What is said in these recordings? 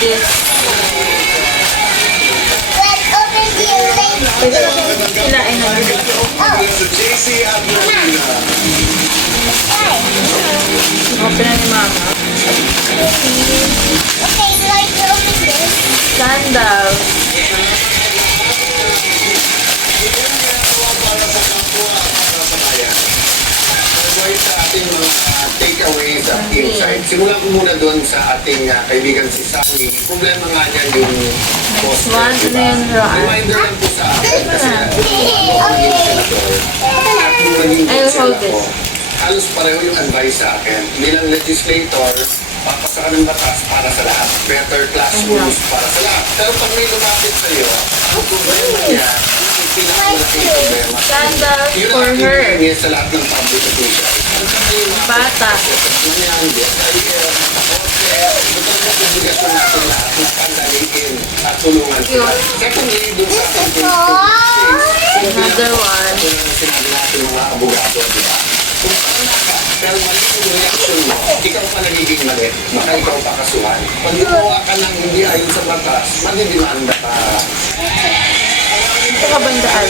this? Let's open the later. Pwede natin kilain na rin. Open na ni Mama. Okay, so I can open this. Sandals. Sa ating mga takeaway sa inside. Simulan ko muna doon sa ating kaibigan si Sunny. Problema nga niya yung poster, One diba? na yun, Ron. Reminder lang po sa akin kasi I'll hold this. halos pareho yung advice sa akin. Bilang legislator, papasa ka ng batas para sa lahat. Better classrooms para sa lahat. Pero pag may lumapit sa'yo, ang problema niya, yung pinakamalaking problema. Sandals Yun for ang her. niya sa lahat ng public officials. Bata. Obligasyon natin lahat na pandaliin at tulungan sila. Secondly, dun sa ating Another one. sinabi natin mga abogado, di ba? Kung tama ka, pero mali yung reaction mo, ikaw pa nagiging mali, baka ikaw pa kasuhan. Pag gumawa ka ng hindi ayon sa batas, madidimanda ka. Ito ka bandaan.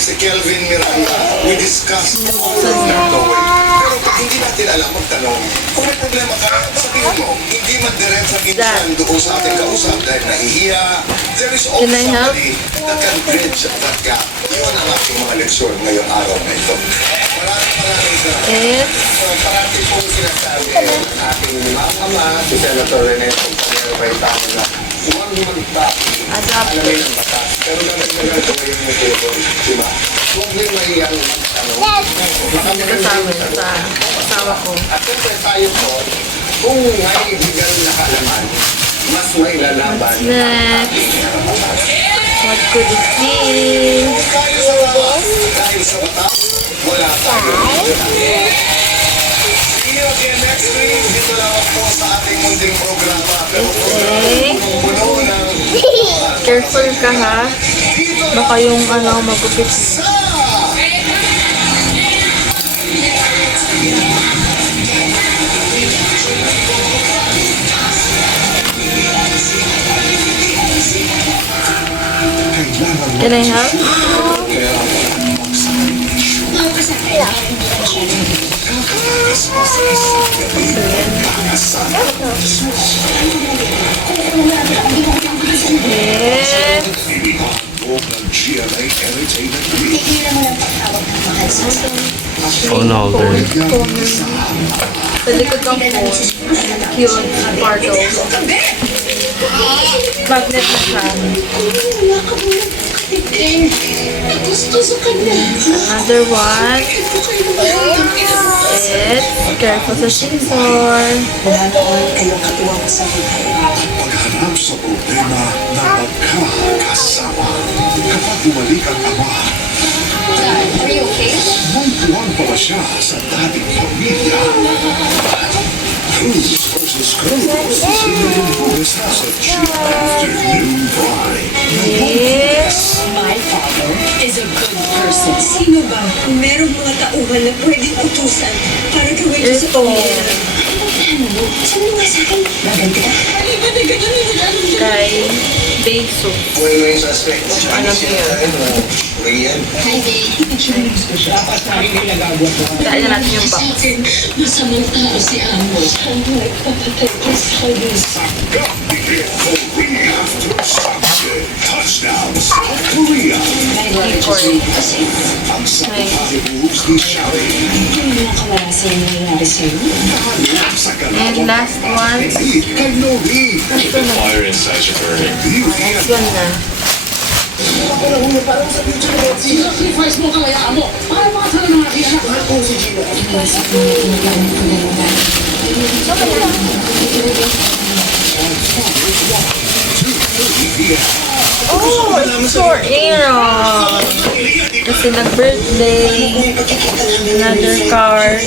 Si Kelvin Miranda, we discussed all of that going. Pero pag hindi natin alam magtanong, kung may problema ka, sabihin mo, hindi magdiretsa minsan doon sa ating kausap dahil nahihiya. There is always Can I help? somebody that can bridge that gap. Yun ang aking mga leksyon ngayong araw na ito. Maraming salamat. So, parati pong sinasabi ng aking mga ama, si Senator Rene Pompanero Cayetano na huwag magtaki, alamin ang batas. Pero naman nagagawa yung motibo, di ba? Huwag din mahiyang magtanong. Baka Kasama siya sa asawa ko. at siyempre tayo po, kung may bigal na kaalaman, mas mailalaban ang Next. ating karapatan. What could it be? Tayo sa batas, dahil sa batas, wala tayong See you again next week. Dito lang po sa ating munting programa. Pero Okay. puno ng Careful ka ha. Baka yung magupit. Can I help? Yes. Phone holder. Sa likod ng phone. Cute. Sparkle. Magnet na siya. Another one. It's careful sa scissor. Pagharap sa problema na magkakasama. Kapag bumalik ang ama, buwan pa ba siya sa dating pamilya? Cruz versus Cruz. Bukas na sa Cheap Afternoon Prime. Yes. My father is a good person. Sino ba? Kung merong mga tauhan na pwedeng utusan para gawin ito sa pamilya. Sabi mo nga sa akin, maganti ka. Kay Beso. Bueno, yung suspect. Ano siya? Rian. Hi, babe. Kain na natin yung box. Masamang tao si Amos. Ang nagpapatay kay Saudis. Korea after sunset. Touchdown, South Korea. Ang sabi moves ni Shari. Hindi na kawala sa nangyayari sa'yo. Nahanap sa And last one. kay Nori. The fire inside you burning. Beauty Next one na. Sacrifice mo kalayaan mo para makasala ng aking anak. Ako si Gino. Oh, it's for Aaron. Kasi nag-birthday. Another car.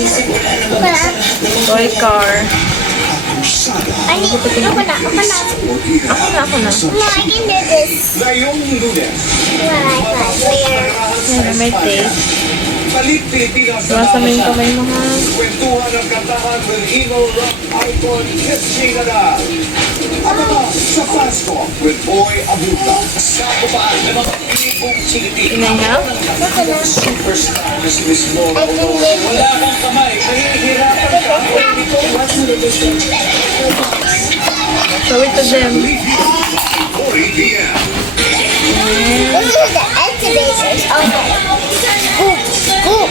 Toy car. Ako na. Ako na. No, I can do this. Ngayong lunes, Where? Ayan na may tape. Balik Pilipinas Iwasan mo yung kamay mo, ha? Kwentuhan ng kantahan with Eagle Rock icon Christy Nadal. At naman sa Fast Talk with Boy Abuta. Sa kupaan ng mga pilipong Pilipino. Inayaw? Superstar na si Miss Laura I can Honor. live Wala kang kamay, mahihirapan ka. Show it to them. 40 p.m. This is the excavators. Okay. Scoop, scoop.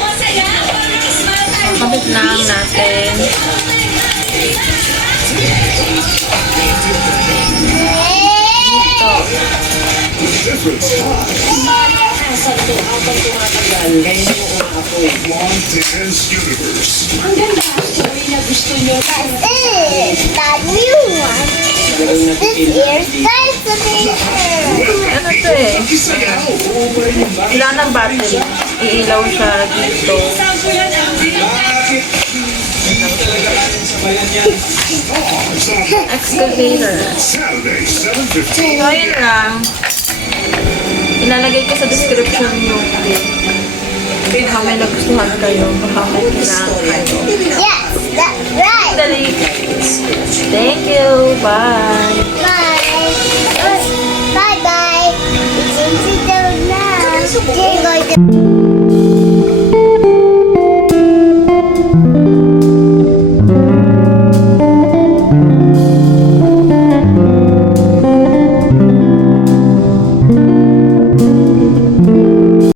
Kapit lang natin. Different style. One Dance Universe. Ang ganda ang story na gusto niyo. This is the new one. This is excavator. Ano to eh? Isayaw. Ilan ng battery? Iilaw siya dito. Stars on Excavator. Saturday, 7:15. So, ayun lang. Ilalagay ko sa description yung link. Baka may nagustuhan kayo. Baka may kailangan kayo. Yes, that's right. Dali. Thank you. Bye. Bye. Bye bye. It's into the now.